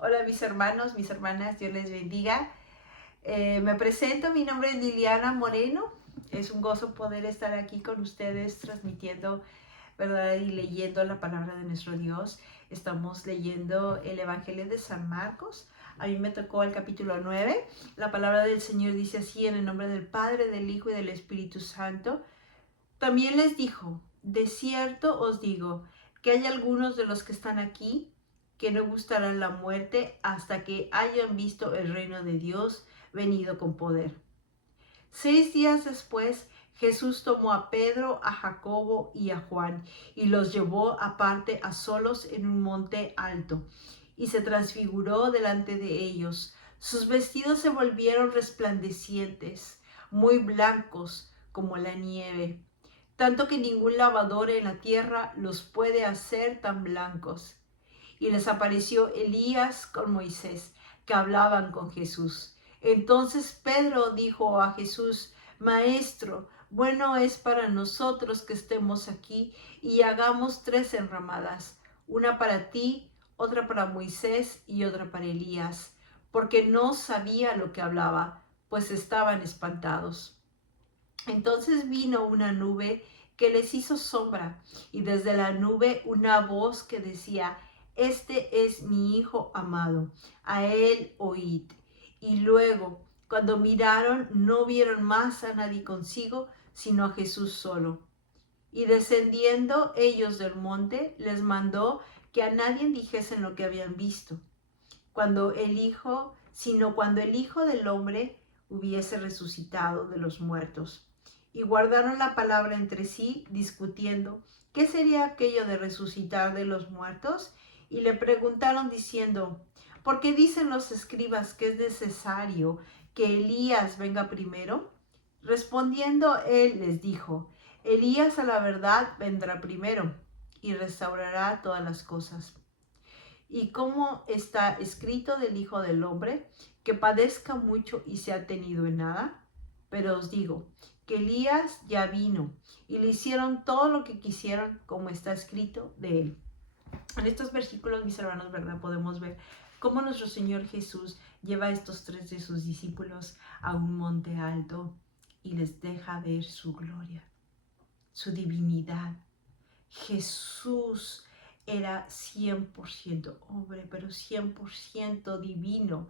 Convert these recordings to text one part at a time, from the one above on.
Hola mis hermanos, mis hermanas, Dios les bendiga. Me presento, mi nombre es Liliana Moreno. Es un gozo poder estar aquí con ustedes transmitiendo, ¿verdad? Y leyendo la palabra de nuestro Dios. Estamos leyendo el Evangelio de San Marcos. A mí me tocó el capítulo 9. La palabra del Señor dice así: en el nombre del Padre, del Hijo y del Espíritu Santo. También les dijo: de cierto os digo que hay algunos de los que están aquí que no gustarán la muerte hasta que hayan visto el reino de Dios venido con poder. 6 días después, Jesús tomó a Pedro, a Jacobo y a Juan y los llevó aparte a solos en un monte alto y se transfiguró delante de ellos. Sus vestidos se volvieron resplandecientes, muy blancos como la nieve, tanto que ningún lavador en la tierra los puede hacer tan blancos. Y les apareció Elías con Moisés, que hablaban con Jesús. Entonces Pedro dijo a Jesús: Maestro, bueno es para nosotros que estemos aquí y hagamos 3 enramadas, una para ti, otra para Moisés y otra para Elías, porque no sabía lo que hablaba, pues estaban espantados. Entonces vino una nube que les hizo sombra, y desde la nube una voz que decía: Este es mi Hijo amado, a él oíd. Y luego, cuando miraron, no vieron más a nadie consigo, sino a Jesús solo. Y descendiendo ellos del monte, les mandó que a nadie dijesen lo que habían visto, cuando el Hijo del Hombre hubiese resucitado de los muertos. Y guardaron la palabra entre sí, discutiendo qué sería aquello de resucitar de los muertos. Y le preguntaron diciendo: ¿por qué dicen los escribas que es necesario que Elías venga primero? Respondiendo él les dijo: Elías a la verdad vendrá primero y restaurará todas las cosas. Y como está escrito del Hijo del Hombre, que padezca mucho y sea tenido en nada. Pero os digo que Elías ya vino y le hicieron todo lo que quisieron, como está escrito de él. En estos versículos, mis hermanos, ¿verdad? Podemos ver cómo nuestro Señor Jesús lleva a estos 3 de sus discípulos a un monte alto y les deja ver su gloria, su divinidad. Jesús era 100% hombre, pero 100% divino.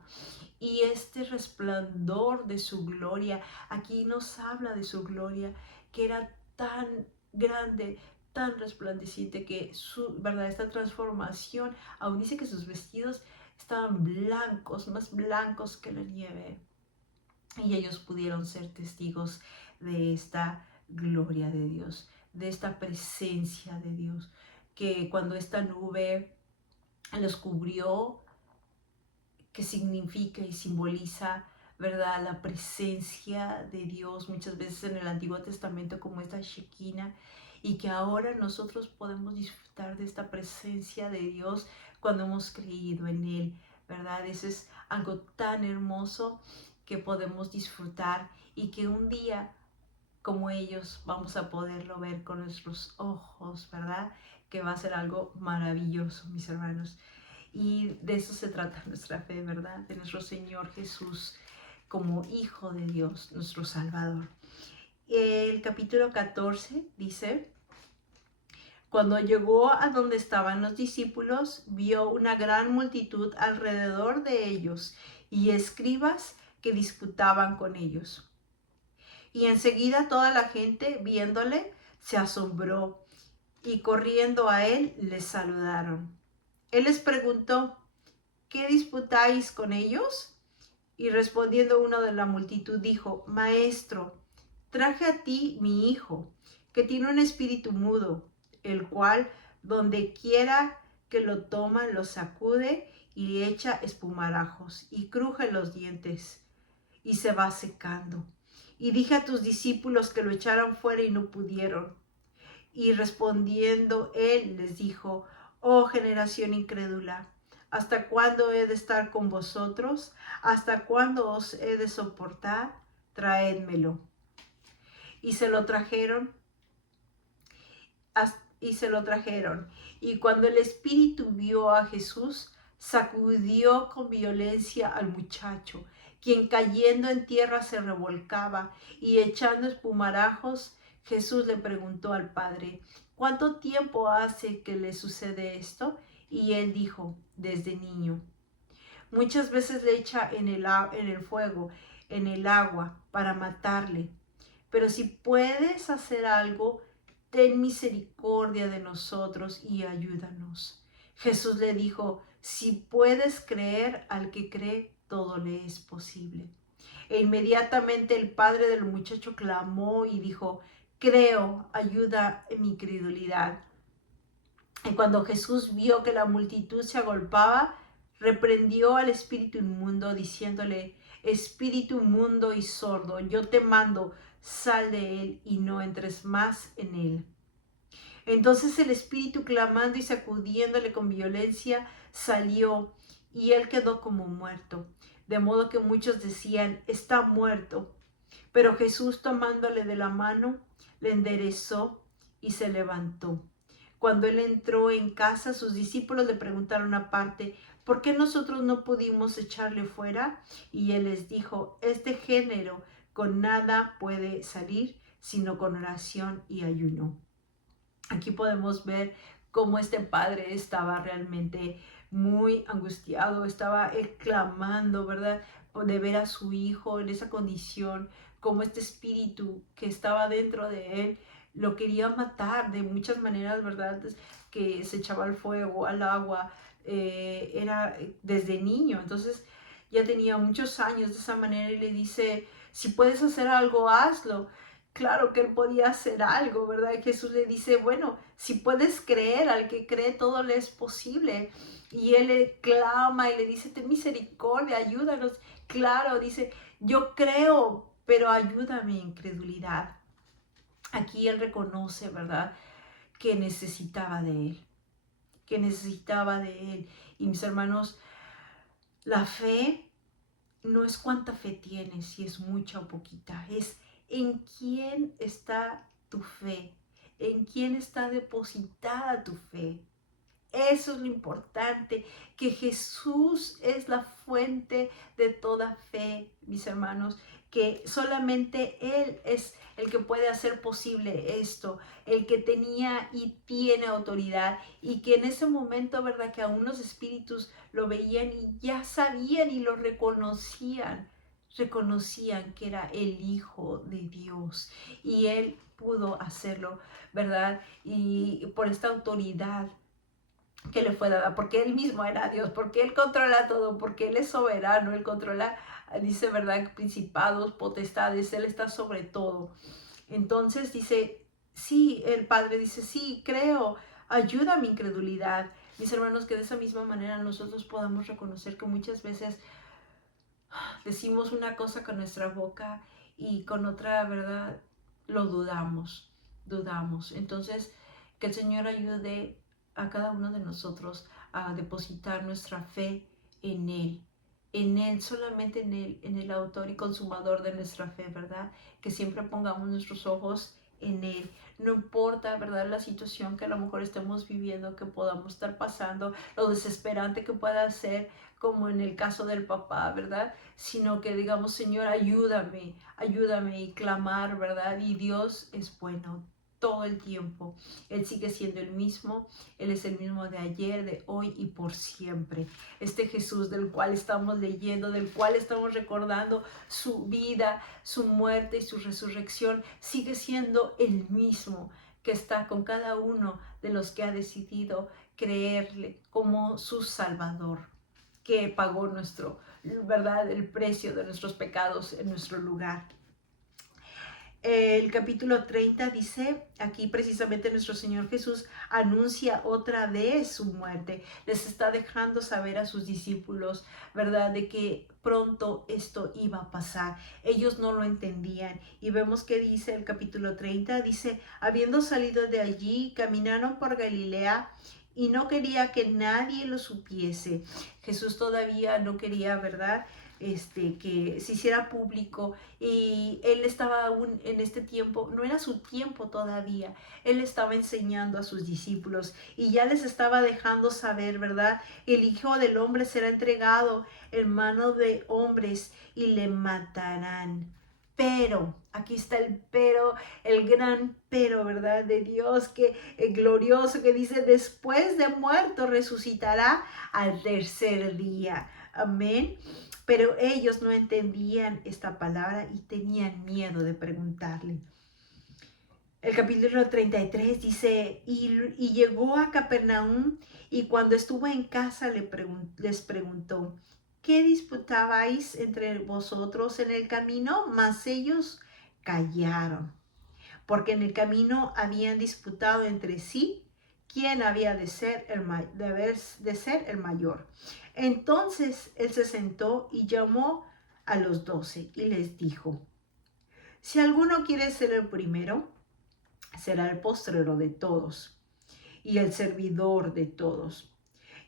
Y este resplandor de su gloria, aquí nos habla de su gloria, que era tan grande, tan resplandeciente, que esta transformación, aún dice que sus vestidos estaban blancos, más blancos que la nieve. Y ellos pudieron ser testigos de esta gloria de Dios, de esta presencia de Dios, que cuando esta nube los cubrió, que significa y simboliza, ¿verdad?, la presencia de Dios, muchas veces en el Antiguo Testamento como esta Shekinah, y que ahora nosotros podemos disfrutar de esta presencia de Dios cuando hemos creído en Él, ¿verdad? Eso es algo tan hermoso que podemos disfrutar y que un día como ellos vamos a poderlo ver con nuestros ojos, ¿verdad? Que va a ser algo maravilloso, mis hermanos. Y de eso se trata nuestra fe, ¿verdad? De nuestro Señor Jesús como Hijo de Dios, nuestro Salvador. El capítulo 14 dice: cuando llegó a donde estaban los discípulos, vio una gran multitud alrededor de ellos y escribas que disputaban con ellos. Y enseguida toda la gente, viéndole, se asombró y corriendo a él, les saludaron. Él les preguntó: ¿qué disputáis con ellos? Y respondiendo uno de la multitud dijo: Maestro, traje a ti mi hijo, que tiene un espíritu mudo, el cual donde quiera que lo toma, lo sacude y echa espumarajos y cruje los dientes y se va secando. Y dije a tus discípulos que lo echaran fuera y no pudieron. Y respondiendo él les dijo: oh generación incrédula, ¿hasta cuándo he de estar con vosotros? ¿Hasta cuándo os he de soportar? Traédmelo. Y se lo trajeron. Y cuando el espíritu vio a Jesús, sacudió con violencia al muchacho, quien cayendo en tierra se revolcaba, y echando espumarajos, Jesús le preguntó al padre: ¿cuánto tiempo hace que le sucede esto? Y él dijo: desde niño. Muchas veces le echa en el fuego, en el agua, para matarle. Pero si puedes hacer algo, ten misericordia de nosotros y ayúdanos. Jesús le dijo: si puedes creer, al que cree, todo le es posible. E inmediatamente el padre del muchacho clamó y dijo: creo, ayuda en mi incredulidad. Y cuando Jesús vio que la multitud se agolpaba, reprendió al espíritu inmundo, diciéndole: espíritu inmundo y sordo, yo te mando, sal de él y no entres más en él. Entonces el espíritu, clamando y sacudiéndole con violencia, salió, y él quedó como muerto. De modo que muchos decían: está muerto. Pero Jesús, tomándole de la mano, le enderezó y se levantó. Cuando él entró en casa, sus discípulos le preguntaron aparte: ¿por qué nosotros no pudimos echarle fuera? Y él les dijo: este género con nada puede salir, sino con oración y ayuno. Aquí podemos ver cómo este padre estaba realmente muy angustiado, estaba clamando, ¿verdad? De ver a su hijo en esa condición, como este espíritu que estaba dentro de él lo quería matar de muchas maneras, ¿verdad? Que se echaba al fuego, al agua, era desde niño, entonces ya tenía muchos años de esa manera, y le dice: si puedes hacer algo, hazlo. Claro que él podía hacer algo, ¿verdad? Jesús le dice: bueno, si puedes creer, al que cree todo le es posible. Y él le clama y le dice: ten misericordia, ayúdanos. Claro, dice: yo creo, pero ayúdame, incredulidad. Aquí él reconoce, ¿verdad?, que necesitaba de él, que necesitaba de él. Y mis hermanos, la fe no es cuánta fe tienes, si es mucha o poquita, es en quién está tu fe, en quién está depositada tu fe. Eso es lo importante, que Jesús es la fuente de toda fe, mis hermanos, que solamente Él es el que puede hacer posible esto, el que tenía y tiene autoridad, y que en ese momento, ¿verdad?, que aún los espíritus lo veían y ya sabían y lo reconocían que era el Hijo de Dios, y Él pudo hacerlo, ¿verdad? Y por esta autoridad que le fue dada, porque él mismo era Dios, porque él controla todo, porque él es soberano, él controla, dice, ¿verdad?, principados, potestades, él está sobre todo. Entonces dice: sí, el Padre dice: sí, creo, ayuda a mi incredulidad. Mis hermanos, que de esa misma manera nosotros podamos reconocer que muchas veces decimos una cosa con nuestra boca y con otra, ¿verdad?, lo dudamos. Entonces, que el Señor ayude a cada uno de nosotros a depositar nuestra fe en Él, solamente en el autor y consumador de nuestra fe, ¿verdad? Que siempre pongamos nuestros ojos en Él. No importa, ¿verdad?, la situación que a lo mejor estemos viviendo, que podamos estar pasando, lo desesperante que pueda ser, como en el caso del papá, ¿verdad? Sino que digamos: Señor, ayúdame, ayúdame, y clamar, ¿verdad? Y Dios es bueno todo el tiempo. Él sigue siendo el mismo, Él es el mismo de ayer, de hoy y por siempre. Este Jesús del cual estamos leyendo, del cual estamos recordando su vida, su muerte y su resurrección, sigue siendo el mismo, que está con cada uno de los que ha decidido creerle como su Salvador, que pagó ¿verdad?, el precio de nuestros pecados en nuestro lugar. El capítulo 30 dice, aquí precisamente nuestro Señor Jesús anuncia otra vez su muerte. Les está dejando saber a sus discípulos, ¿verdad?, de que pronto esto iba a pasar. Ellos no lo entendían. Y vemos que dice el capítulo 30, dice: habiendo salido de allí, caminaron por Galilea, y no quería que nadie lo supiese. Jesús todavía no quería, ¿verdad? Que se hiciera público, y él estaba aún en este tiempo, no era su tiempo todavía, él estaba enseñando a sus discípulos y ya les estaba dejando saber, ¿verdad? El Hijo del Hombre será entregado en manos de hombres y le matarán. Pero, aquí está el pero, el gran pero, ¿verdad? De Dios, que glorioso, que dice, después de muerto resucitará al tercer día. Amén. Pero ellos no entendían esta palabra y tenían miedo de preguntarle. El capítulo 33 dice, y llegó a Capernaum, y cuando estuvo en casa les preguntó, ¿qué disputabais entre vosotros en el camino? Mas ellos callaron, porque en el camino habían disputado entre sí quién había de ser el mayor. Entonces él se sentó y llamó a los 12 y les dijo, si alguno quiere ser el primero, será el postrero de todos y el servidor de todos.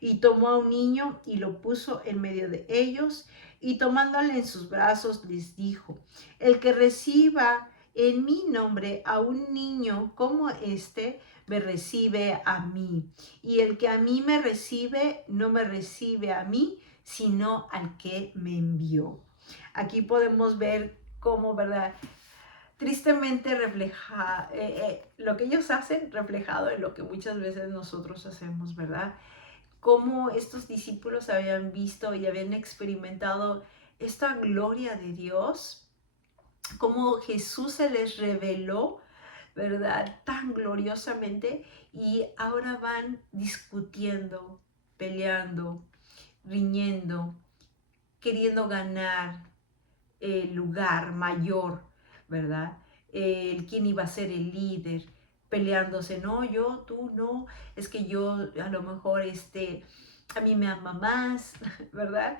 Y tomó a un niño y lo puso en medio de ellos, y tomándole en sus brazos les dijo, el que reciba en mi nombre a un niño como este, me recibe a mí. Y el que a mí me recibe, no me recibe a mí, sino al que me envió. Aquí podemos ver cómo, ¿verdad? Tristemente refleja lo que ellos hacen reflejado en lo que muchas veces nosotros hacemos, ¿verdad? Cómo estos discípulos habían visto y habían experimentado esta gloria de Dios, cómo Jesús se les reveló, ¿verdad? Tan gloriosamente, y ahora van discutiendo, peleando, riñendo, queriendo ganar el lugar mayor, ¿verdad? Quién iba a ser el líder, peleándose, no, yo, tú, no, es que yo a lo mejor a mí me ama más, ¿verdad?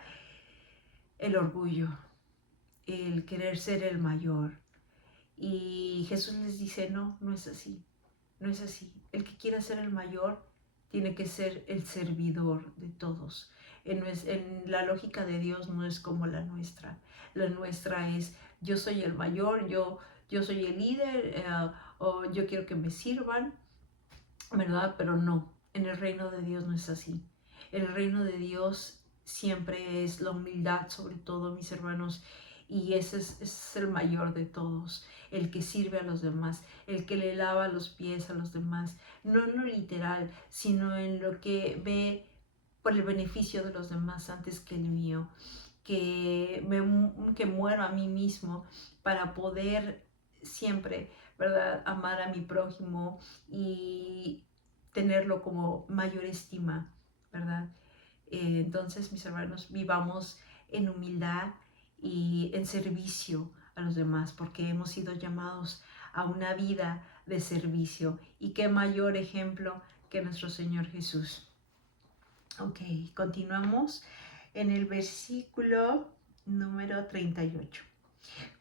El orgullo, el querer ser el mayor. Y Jesús les dice, no, no es así, no es así. El que quiera ser el mayor tiene que ser el servidor de todos. En la lógica de Dios no es como la nuestra. La nuestra es, yo soy el mayor, yo soy el líder, o yo quiero que me sirvan, ¿verdad? Pero no, en el reino de Dios no es así. El reino de Dios siempre es la humildad, sobre todo, mis hermanos, y ese es el mayor de todos, el que sirve a los demás, el que le lava los pies a los demás, no en lo literal, sino en lo que ve por el beneficio de los demás antes que el mío, que muero a mí mismo para poder siempre, ¿verdad?, amar a mi prójimo y tenerlo como mayor estima, ¿verdad? Entonces, mis hermanos, vivamos en humildad y en servicio a los demás, porque hemos sido llamados a una vida de servicio. Y qué mayor ejemplo que nuestro Señor Jesús. Ok, continuamos en el versículo número 38.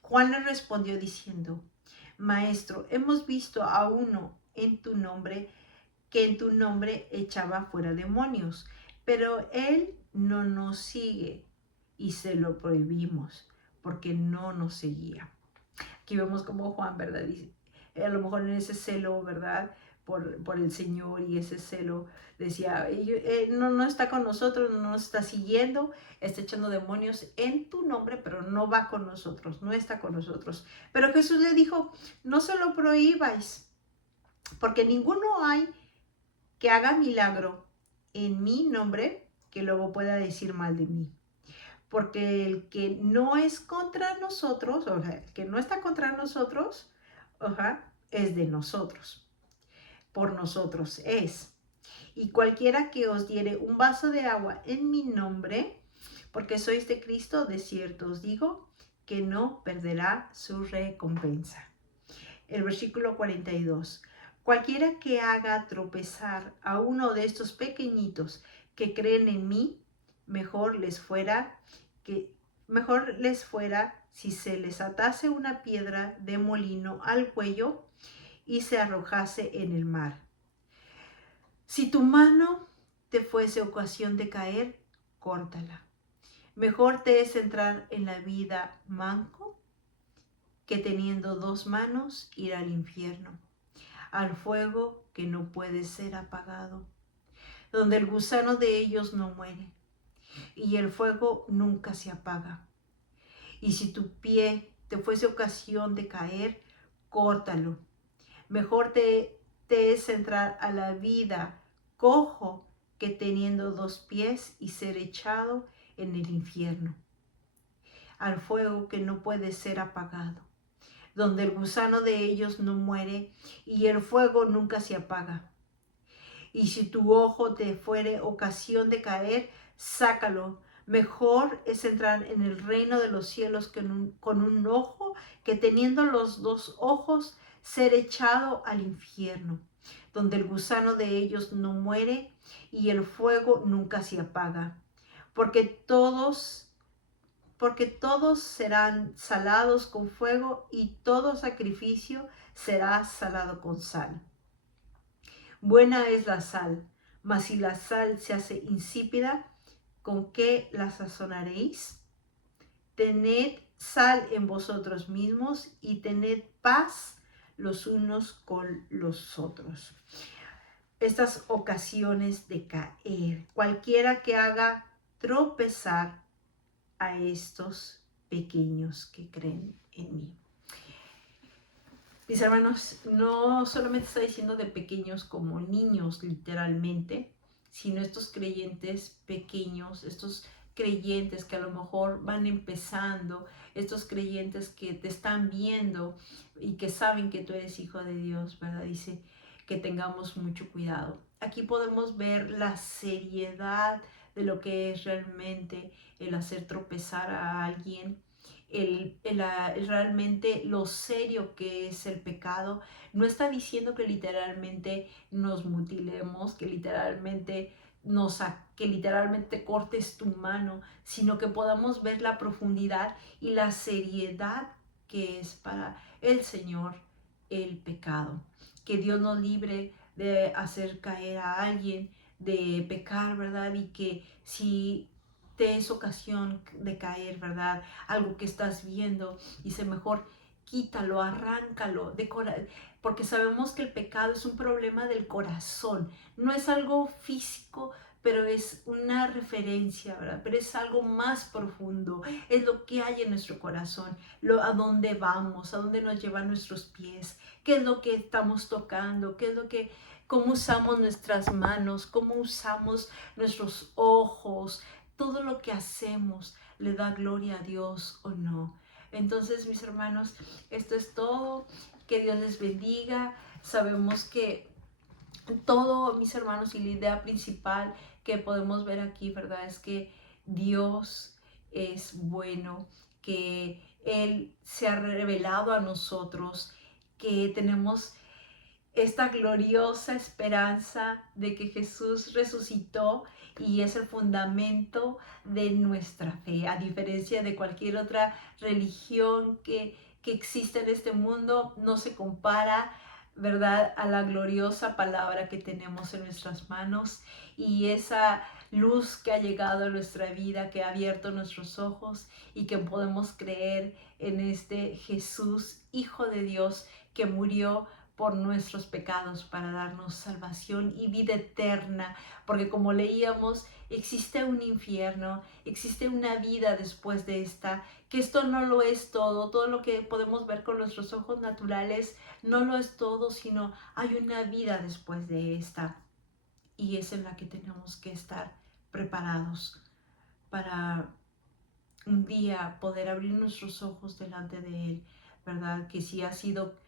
Juan le respondió diciendo, Maestro, hemos visto a uno en tu nombre que en tu nombre echaba fuera demonios, pero él no nos sigue y se lo prohibimos porque no nos seguía. Aquí vemos como Juan, ¿verdad? Dice, a lo mejor en ese celo, ¿verdad? Por el Señor, y ese celo decía, no está con nosotros, no nos está siguiendo, está echando demonios en tu nombre, pero no va con nosotros, no está con nosotros. Pero Jesús le dijo, no se lo prohibáis, porque ninguno hay que haga milagro en mi nombre que luego pueda decir mal de mí. Porque el que no es contra nosotros, o sea, el que no está contra nosotros, es de nosotros. Por nosotros es. Y cualquiera que os diere un vaso de agua en mi nombre, porque sois de Cristo, de cierto os digo, que no perderá su recompensa. El versículo 42. Cualquiera que haga tropezar a uno de estos pequeñitos que creen en mí, mejor les fuera si se les atase una piedra de molino al cuello y se arrojase en el mar. Si tu mano te fuese ocasión de caer, córtala. Mejor te es entrar en la vida manco que teniendo dos manos ir al infierno, al fuego que no puede ser apagado, donde el gusano de ellos no muere y el fuego nunca se apaga. Y si tu pie te fuese ocasión de caer, córtalo. Mejor te es entrar a la vida cojo que teniendo dos pies y ser echado en el infierno, al fuego que no puede ser apagado, donde el gusano de ellos no muere y el fuego nunca se apaga. Y si tu ojo te fuere ocasión de caer, sácalo. Mejor es entrar en el reino de los cielos con un ojo que teniendo los dos ojos ser echado al infierno, donde el gusano de ellos no muere y el fuego nunca se apaga. Porque todos porque todos serán salados con fuego y todo sacrificio será salado con sal. Buena es la sal, mas si la sal se hace insípida, ¿con qué la sazonaréis? Tened sal en vosotros mismos y tened paz los unos con los otros. Estas ocasiones de caer, cualquiera que haga tropezar a estos pequeños que creen en mí. Mis hermanos, no solamente está diciendo de pequeños como niños literalmente, sino estos creyentes pequeños, estos creyentes que a lo mejor van empezando, estos creyentes que te están viendo y que saben que tú eres hijo de Dios, ¿verdad? Dice que tengamos mucho cuidado. Aquí podemos ver la seriedad de lo que es realmente el hacer tropezar a alguien, realmente lo serio que es el pecado. No está diciendo que literalmente nos mutilemos, que literalmente cortes tu mano, sino que podamos ver la profundidad y la seriedad que es para el Señor el pecado. Que Dios nos libre de hacer caer a alguien, de pecar, ¿verdad? Y que si te es ocasión de caer, ¿verdad? Algo que estás viendo, dice mejor quítalo, arráncalo, porque sabemos que el pecado es un problema del corazón, no es algo físico, pero es una referencia, ¿verdad? Pero es algo más profundo, es lo que hay en nuestro corazón, a dónde vamos, a dónde nos llevan nuestros pies, qué es lo que estamos tocando, cómo usamos nuestras manos, cómo usamos nuestros ojos, todo lo que hacemos le da gloria a Dios o no. Entonces, mis hermanos, esto es todo. Que Dios les bendiga. Sabemos que todo, mis hermanos, y la idea principal que podemos ver aquí, ¿verdad? Es que Dios es bueno, que Él se ha revelado a nosotros, que tenemos esta gloriosa esperanza de que Jesús resucitó y es el fundamento de nuestra fe, a diferencia de cualquier otra religión que existe en este mundo, no se compara, ¿verdad?, a la gloriosa palabra que tenemos en nuestras manos y esa luz que ha llegado a nuestra vida, que ha abierto nuestros ojos y que podemos creer en este Jesús, Hijo de Dios, que murió por nuestros pecados para darnos salvación y vida eterna, porque como leíamos, existe un infierno, existe una vida después de esta, que esto no lo es todo lo que podemos ver con nuestros ojos naturales no lo es todo, sino hay una vida después de esta y es en la que tenemos que estar preparados para un día poder abrir nuestros ojos delante de Él, ¿verdad? Que si has sido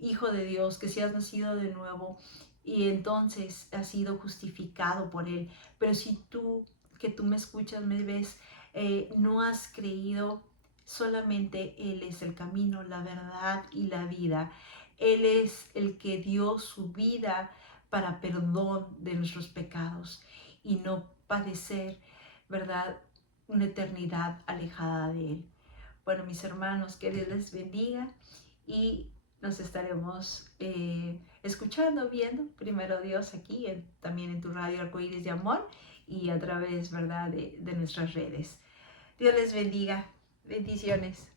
hijo de Dios, que si has nacido de nuevo y entonces has sido justificado por Él. Pero si tú, que tú me escuchas, me ves, no has creído, solamente Él es el camino, la verdad y la vida. Él es el que dio su vida para perdón de nuestros pecados y no padecer, ¿verdad?, una eternidad alejada de Él. Bueno, mis hermanos, que Dios les bendiga y nos estaremos escuchando, viendo, primero Dios aquí, también en tu radio Arcoíris de Amor y a través, ¿verdad?, de nuestras redes. Dios les bendiga. Bendiciones.